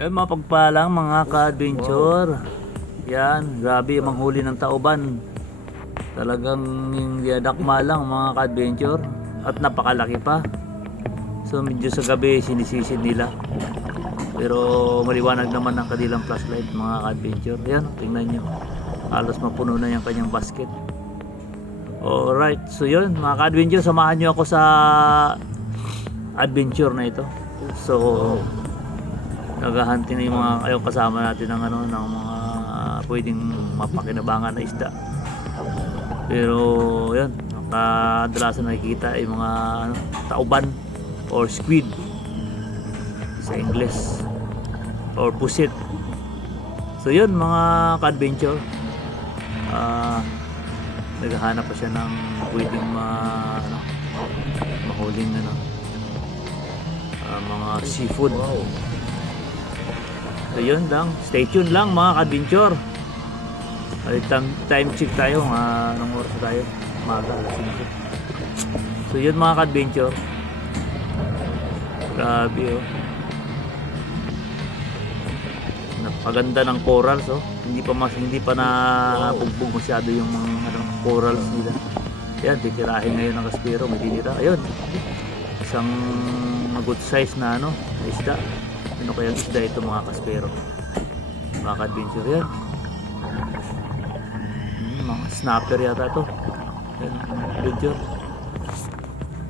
Yan, mapagpalang mga ka-adventure. Yan, grabe yung manghuli ng tauban. Talagang dakma lang mga ka-adventure. At napakalaki pa. So medyo sa gabi sinisisid nila. Pero maliwanag naman ang kanilang flashlight mga ka-adventure. Yan, tingnan nyo. Halos mapuno na yung kanyang basket. Alright, so yun mga ka-adventure, samahan nyo ako sa adventure na ito. So naghahanti na yung mga ayong kasama natin ng ano, ng mga pwedeng mapakinabangan na isda. Pero yun, kadalasan nakikita ay mga ano, tauban or squid sa English, or pusit. So yun mga ka-adventure, naghahanap pa siya ng pwedeng mahuling ano, mga seafood. So yun lang, stay tuned lang mga ka-adventure. Time check tayo, anong oras tayo? Maga, alas 5. So yun mga ka-adventure, grabe oh, napaganda ng corals oh. Hindi pa nabugbog masyado yung mga corals nila. Yan, titirahin ngayon ng kaspero, may tinira. Ayun, isang good size na ano, isda. Ano kayang isda ito mga kaspero, mga ka-adventure? Yan, mga snapper yata ito. Yan, adventure.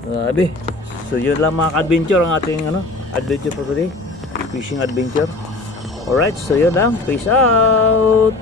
Grabe. So yun lang mga ka-adventure ang ating ano, adventure for today, fishing adventure. Alright, so yun lang, peace out.